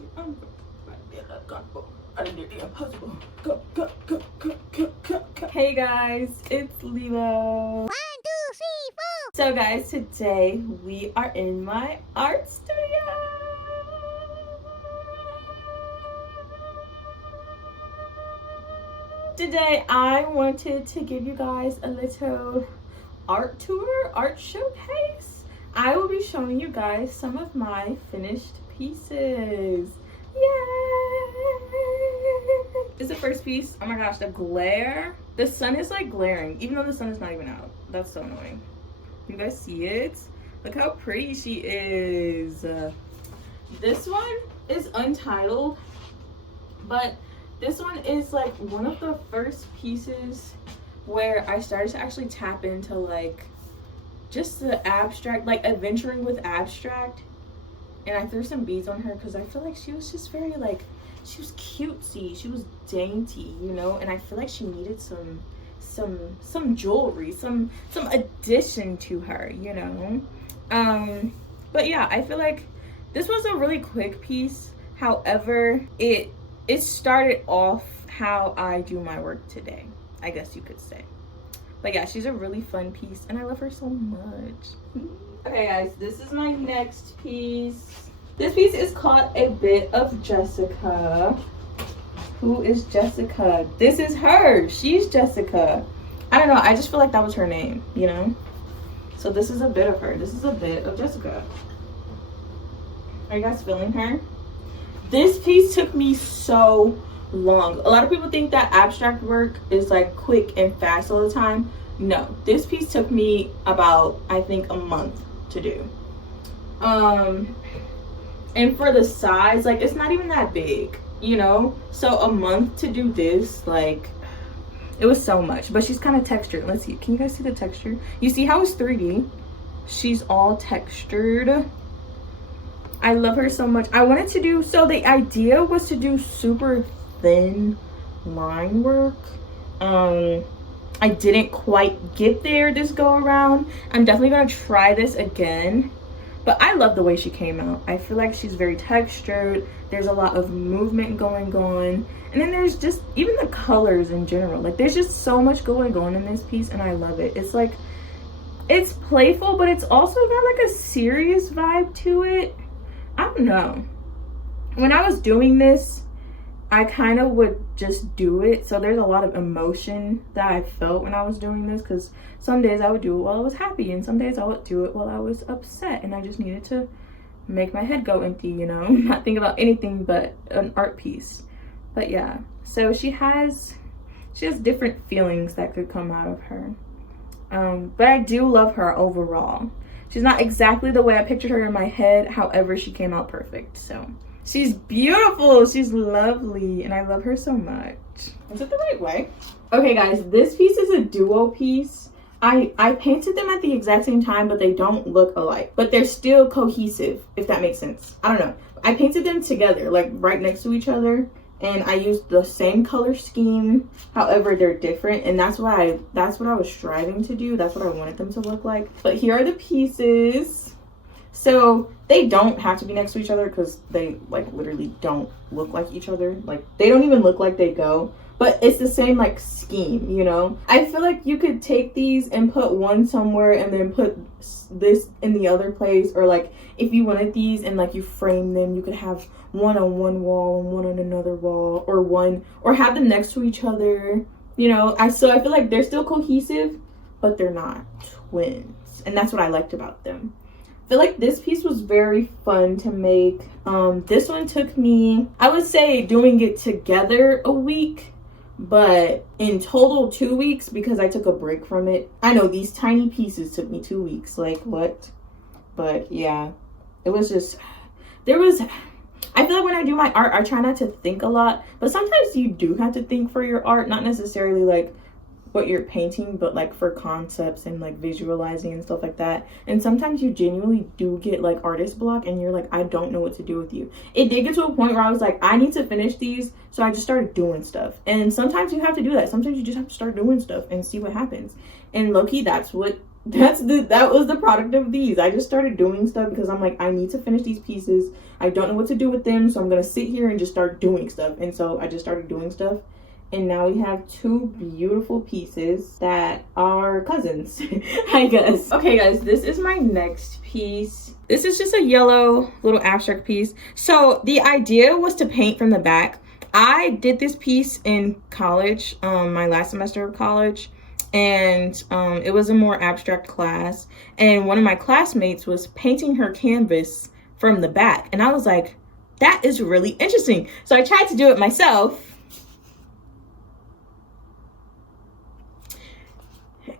you uncomfortable. I did the impossible. Go, go, go, go, go, go, go. Hey guys, it's Lilo. 1, 2, 3, 4. So guys, today we are in my art studio. Today I wanted to give you guys a little art tour, art showcase. I will be showing you guys some of my finished pieces. Yay! This is the first piece. Oh my gosh, the glare. The sun is like glaring, even though the sun is not even out. That's so annoying. You guys see it? Look how pretty she is. This one is untitled, but this one is like one of the first pieces where I started to actually tap into like just the abstract, like adventuring with abstract. And I threw some beads on her because I feel like she was just very like, she was cutesy, she was dainty, you know, and I feel like she needed some jewelry, some addition to her, you know. But yeah, I feel like this was a really quick piece. However, it started off how I do my work today, I guess you could say. But yeah, she's a really fun piece and I love her so much. Okay guys, this is my next piece. This piece is called A Bit of Jessica. Who is Jessica? This is her. She's Jessica. I don't know, I just feel like that was her name, you know? So this is a bit of her. This is a bit of Jessica. Are you guys feeling her? This piece took me so long. A lot of people think that abstract work is like quick and fast all the time. No, this piece took me about, I think, a month to do. And for the size, like, it's not even that big, you know? So a month to do this, like, it was so much. But she's kind of textured. Let's see, can you guys see the texture? You see how it's 3D? She's all textured. I love her so much. I wanted to do, so the idea was to do super thin line work. I didn't quite get there this go around. I'm definitely gonna try this again. But I love the way she came out. I feel like she's very textured. There's a lot of movement going on. And then there's just, even the colors in general. Like, there's just so much going on in this piece and I love it. It's like, it's playful, but it's also got like a serious vibe to it. I don't know. When I was doing this, I kind of would just do it. So there's a lot of emotion that I felt when I was doing this, because some days I would do it while I was happy and some days I would do it while I was upset, and I just needed to make my head go empty, you know, not think about anything but an art piece. But yeah, so she has different feelings that could come out of her. But I do love her overall. She's not exactly the way I pictured her in my head, however, she came out perfect. So she's beautiful, she's lovely, and I love her so much. Is it the right way? Okay guys, this piece is a duo piece. I painted them at the exact same time, but they don't look alike, but they're still cohesive, if that makes sense. I don't know. I painted them together, like right next to each other, and I used the same color scheme. However, they're different, and that's what I was striving to do. That's what I wanted them to look like. But here are the pieces. So they don't have to be next to each other because they like literally don't look like each other. Like, they don't even look like they go, but it's the same like scheme, you know? I feel like you could take these and put one somewhere and then put this in the other place, or like if you wanted these and like you frame them, you could have one on one wall and one on another wall, or have them next to each other, you know? So I feel like they're still cohesive, but they're not twins, and that's what I liked about them. I feel like this piece was very fun to make. This one took me, I would say, doing it together a week, but in total 2 weeks because I took a break from it. I know these tiny pieces took me 2 weeks, like what? But yeah, it was just, I feel like when I do my art, I try not to think a lot, but sometimes you do have to think for your art, not necessarily like what you're painting, but like for concepts and like visualizing and stuff like that. And sometimes you genuinely do get like artist block and you're like, I don't know what to do with you. It did get to a point where I was like, I need to finish these, so I just started doing stuff. And sometimes you have to do that. Sometimes you just have to start doing stuff and see what happens. And low-key, that's what that was the product of these. I just started doing stuff because I'm like, I need to finish these pieces. I don't know what to do with them, so I'm gonna sit here and just start doing stuff. And so I just started doing stuff, and now we have two beautiful pieces that are cousins, I guess. Okay guys, this is my next piece. This is just a yellow little abstract piece. So the idea was to paint from the back. I did this piece in college, my last semester of college, and it was a more abstract class, and one of my classmates was painting her canvas from the back, and I was like, that is really interesting. So I tried to do it myself,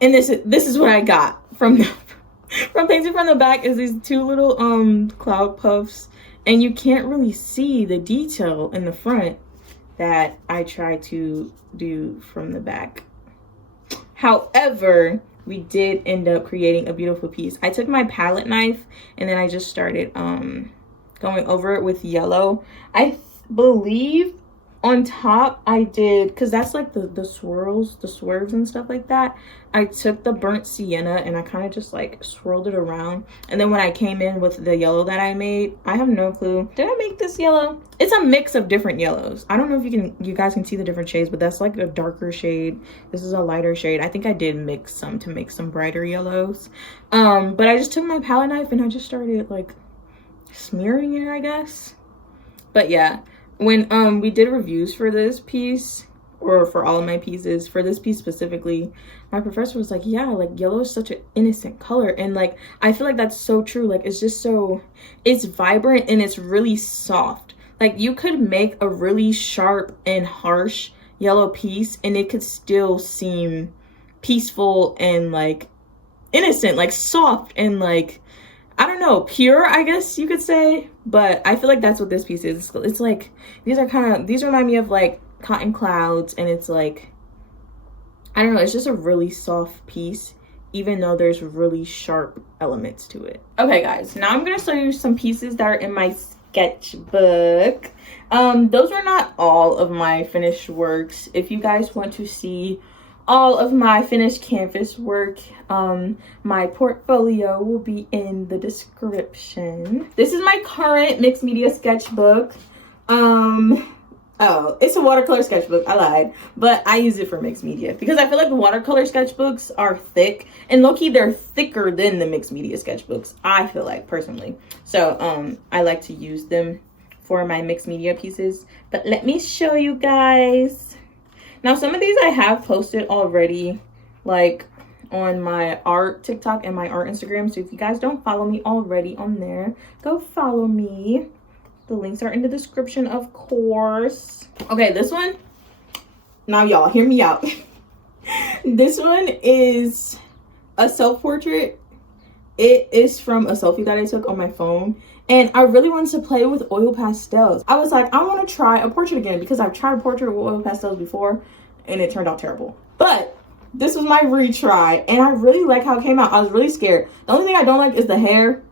and this is what I got from painting from the back. Is these two little cloud puffs, and you can't really see the detail in the front that I tried to do from the back. However, we did end up creating a beautiful piece. I took my palette knife and then I just started going over it with yellow. I believe on top I did, because that's like the swirls, the swerves and stuff like that. I took the burnt sienna and I kind of just like swirled it around. And then when I came in with the yellow that I made, I have no clue. Did I make this yellow? It's a mix of different yellows. I don't know if you guys can see the different shades, but that's like a darker shade. This is a lighter shade. I think I did mix some to make some brighter yellows. But I just took my palette knife and I just started like smearing it, I guess. But yeah, when we did reviews for this piece, or for all of my pieces, for this piece specifically, my professor was like, yeah, like yellow is such an innocent color. And like, I feel like that's so true. Like, it's just so, it's vibrant and it's really soft. Like, you could make a really sharp and harsh yellow piece and it could still seem peaceful and like innocent, like soft and like, I don't know, pure, I guess you could say. But I feel like that's what this piece is. It's like, these remind me of like cotton clouds, and it's like, I don't know, it's just a really soft piece, even though there's really sharp elements to it. Okay guys, now I'm gonna show you some pieces that are in my sketchbook. Those are not all of my finished works. If you guys want to see all of my finished canvas work, my portfolio will be in the description. This is my current mixed media sketchbook. Oh, it's a watercolor sketchbook. I lied, but I use it for mixed media because I feel like the watercolor sketchbooks are thick, and low-key they're thicker than the mixed media sketchbooks, I feel like, personally. So I like to use them for my mixed media pieces. But let me show you guys. Now, some of these I have posted already, like on my art TikTok and my art Instagram. So if you guys don't follow me already on there, go follow me. The links are in the description, of course. Okay, this one, now y'all, hear me out. This one is a self-portrait. It is from a selfie that I took on my phone. And I really wanted to play with oil pastels. I was like, I want to try a portrait again because I've tried a portrait with oil pastels before and it turned out terrible. But this was my retry and I really like how it came out. I was really scared. The only thing I don't like is the hair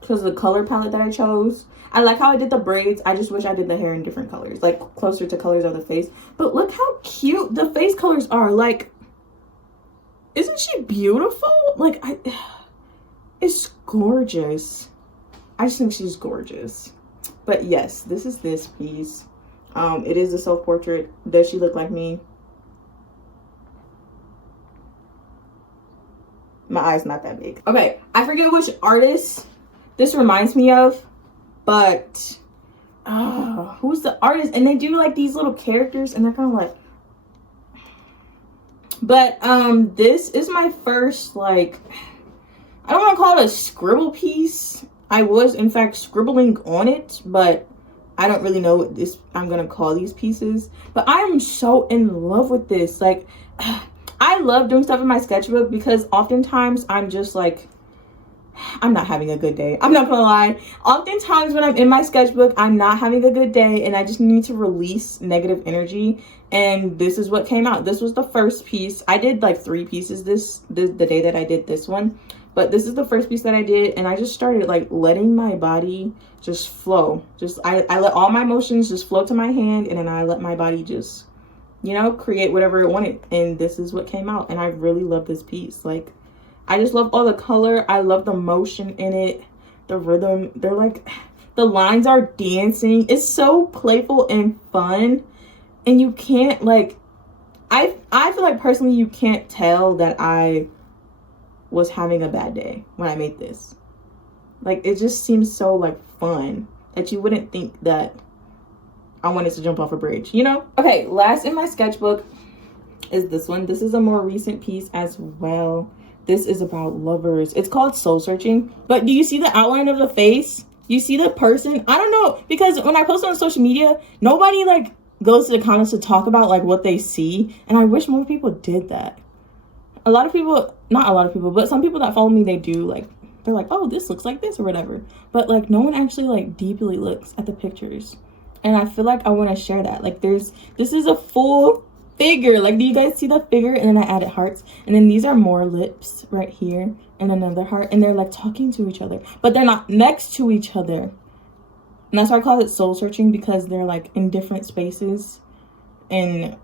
because of the color palette that I chose. I like how I did the braids. I just wish I did the hair in different colors, like closer to colors of the face. But look how cute the face colors are. Like, isn't she beautiful? Like, it's gorgeous. I just think she's gorgeous. But yes, this is this piece. It is a self-portrait. Does she look like me? My eye's not that big. Okay, I forget which artist this reminds me of, but who's the artist? And they do like these little characters and they're kind of like, but this is my first, like, I don't want to call it a scribble piece. I was in fact scribbling on it, but I don't really know what this I'm gonna call these pieces. But I am so in love with this. Like, I love doing stuff in my sketchbook because oftentimes I'm just like, I'm not having a good day. I'm not gonna lie. Oftentimes when I'm in my sketchbook, I'm not having a good day and I just need to release negative energy. And this is what came out. This was the first piece. I did like 3 pieces the day that I did this one. But this is the first piece that I did, and I just started like letting my body just flow. Just I let all my emotions just flow to my hand, and then I let my body just, you know, create whatever it wanted. And this is what came out, and I really love this piece. Like, I just love all the color. I love the motion in it, the rhythm. They're like, the lines are dancing. It's so playful and fun. And you can't like, I feel like personally you can't tell that I was having a bad day when I made this. Like, it just seems so like fun that you wouldn't think that I wanted to jump off a bridge, you know? Okay, last in my sketchbook is this one. This is a more recent piece as well. This is about lovers. It's called Soul Searching. But do you see the outline of the face? You see the person? I don't know, because when I post on social media, nobody like goes to the comments to talk about like what they see, and I wish more people did that. A lot of people, not a lot of people, but some people that follow me, they do like, they're like, oh, this looks like this or whatever, but like no one actually like deeply looks at the pictures, and I feel like I want to share that. Like, this is a full figure. Like, do you guys see the figure? And then I added hearts, and then these are more lips right here and another heart, and they're like talking to each other, but they're not next to each other. And that's why I call it soul searching, because they're like in different spaces, and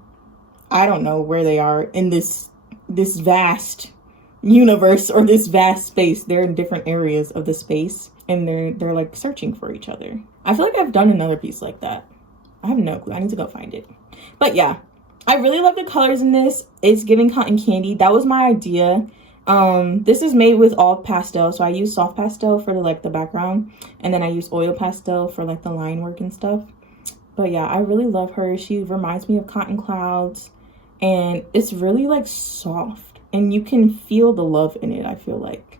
I don't know where they are in this vast universe or this vast space. They're in different areas of the space, and they're like searching for each other. I feel like I've done another piece like that. I have no clue. I need to go find it. But yeah, I really love the colors in this. It's giving cotton candy. That was my idea. This is made with all pastel, so I use soft pastel for the background, and then I use oil pastel for like the line work and stuff. But yeah, I really love her. She reminds me of Cotton Clouds, and it's really like soft, and you can feel the love in it, I feel like.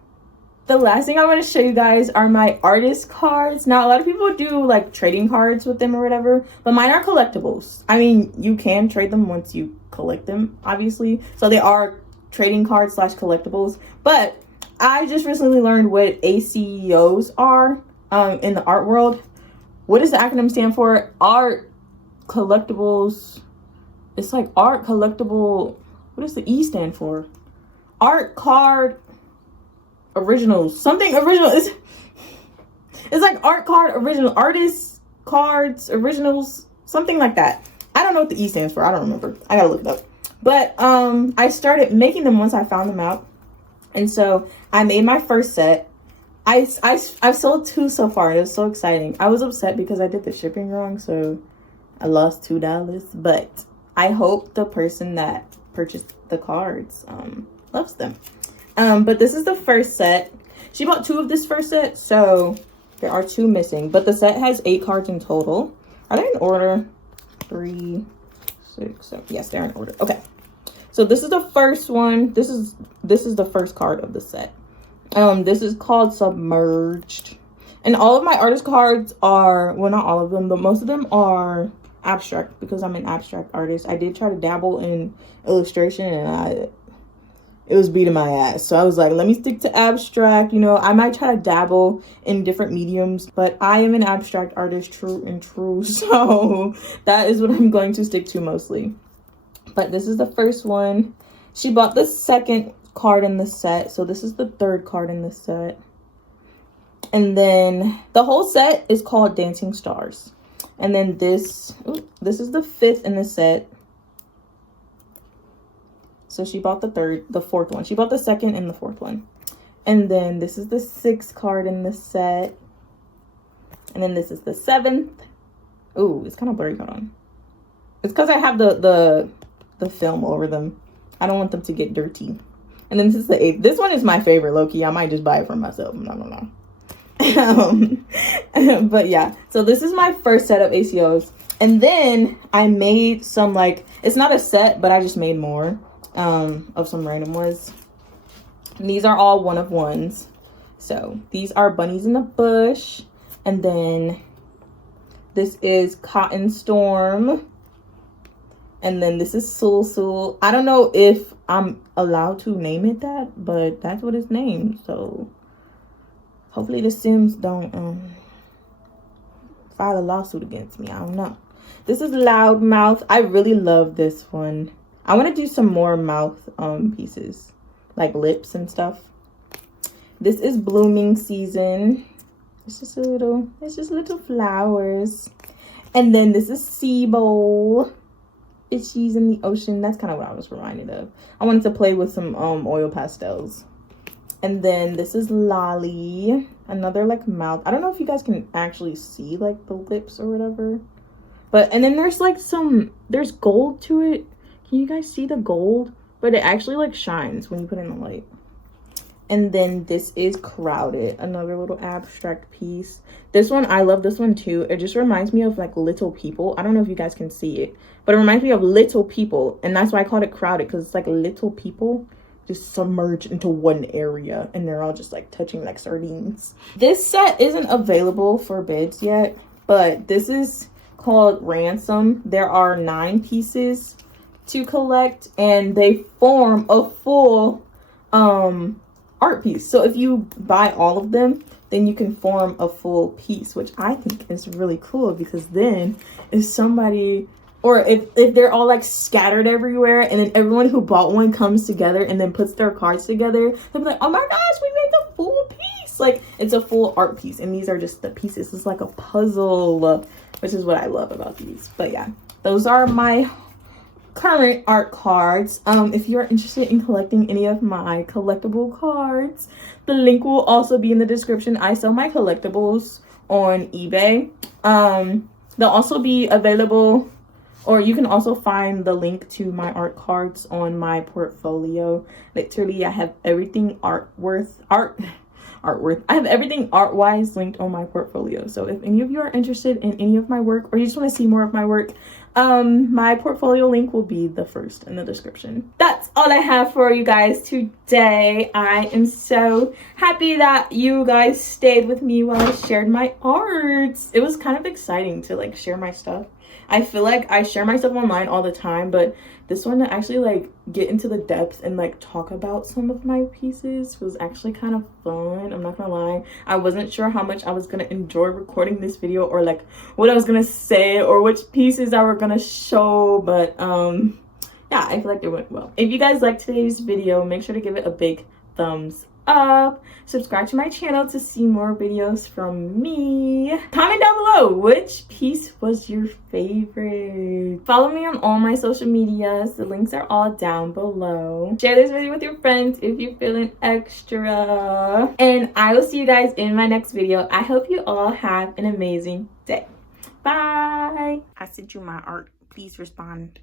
The last thing I want to show you guys are my artist cards. Now, a lot of people do like trading cards with them or whatever, but mine are collectibles. I mean, you can trade them once you collect them, obviously, so they are trading cards / collectibles. But I just recently learned what ACOs are in the art world. What does the acronym stand for? Art collectibles. It's like art collectible. What does the E stand for? Art card originals. Something original. It's like art card original. Artists cards originals. Something like that. I don't know what the E stands for. I don't remember. I gotta look it up. But I started making them once I found them out, and so I made my first set. I've sold 2 so far. It was so exciting. I was upset because I did the shipping wrong, so I lost $2. But I hope the person that purchased the cards loves them. But this is the first set. She bought 2 of this first set, so there are 2 missing. But the set has 8 cards in total. Are they in order? 3, 6, 7. Yes, they're in order. Okay. So this is the first one. This is the first card of the set. This is called Submerged. And all of my artist cards are, well, not all of them, but most of them are abstract, because I'm an abstract artist. I did try to dabble in illustration, and it was beating my ass. So I was like, let me stick to abstract. You know, I might try to dabble in different mediums, but I am an abstract artist, true and true. So that is what I'm going to stick to mostly. But this is the first one. She bought the second card in the set, so this is the 3rd card in the set. And then the whole set is called Dancing Stars. And then this is the 5th in the set. So she bought the 4th one. She bought the 2nd and the 4th one. And then this is the 6th card in the set. And then this is the 7th. Ooh, it's kind of blurry. Hold on. It's because I have the film over them. I don't want them to get dirty. And then this is the 8th. This one is my favorite, low-key. I might just buy it for myself. I don't know. But yeah, so this is my first set of ACOs. And then I made some, like, it's not a set, but I just made more of some random ones. And these are all 1-of-1s. So these are Bunnies in the Bush. And then this is Cotton Storm. And then this is Sul Sul. I don't know if I'm allowed to name it that, but that's what it's named. So hopefully the Sims don't file a lawsuit against me. I don't know. This is Loudmouth. I really love this one. I want to do some more mouth pieces, like lips and stuff. This is Blooming Season. It's just little flowers. And then this is Sea Bowl. She's in the ocean. That's kind of what I was reminded of. I wanted to play with some oil pastels. And then this is Lolly, another like mouth. I don't know if you guys can actually see like the lips or whatever, but and then there's like there's gold to it. Can you guys see the gold? But it actually like shines when you put in the light. And then this is Crowded, another little abstract piece. This one, I love this one too. It just reminds me of like Little People. I don't know if you guys can see it, but it reminds me of Little People. And that's why I called it Crowded, because it's like little people just submerged into one area and they're all just like touching like sardines. This set isn't available for bids yet, but this is called Ransom. There are 9 pieces to collect and they form a full art piece. So if you buy all of them, then you can form a full piece, which I think is really cool, because then if somebody, or if they're all like scattered everywhere and then everyone who bought one comes together and then puts their cards together, they'll be like, oh my gosh, we made the full piece. Like, it's a full art piece and these are just the pieces. It's like a puzzle, which is what I love about these. But yeah, those are my current art cards. If you're interested in collecting any of my collectible cards, the link will also be in the description. I sell my collectibles on eBay. They'll also be available, or you can also find the link to my art cards on my portfolio. Literally, I have everything I have everything art-wise linked on my portfolio. So if any of you are interested in any of my work, or you just want to see more of my work, my portfolio link will be the first in the description. That's all I have for you guys today. I am so happy that you guys stayed with me while I shared my arts. It was kind of exciting to like share my stuff. I feel like I share my stuff online all the time, but this one to actually like get into the depth and like talk about some of my pieces was actually kind of fun. I'm not gonna lie, I wasn't sure how much I was gonna enjoy recording this video, or like what I was gonna say, or which pieces I were gonna show, but yeah, I feel like it went well. If you guys liked today's video, make sure to give it a big thumbs up. Subscribe to my channel to see more videos from me. Comment down below which piece was your favorite. Follow me on all my social medias. The links are all down below. Share this video with your friends if you're feeling extra. And I will see you guys in my next video. I hope you all have an amazing day. Bye. I sent you my art. Please respond.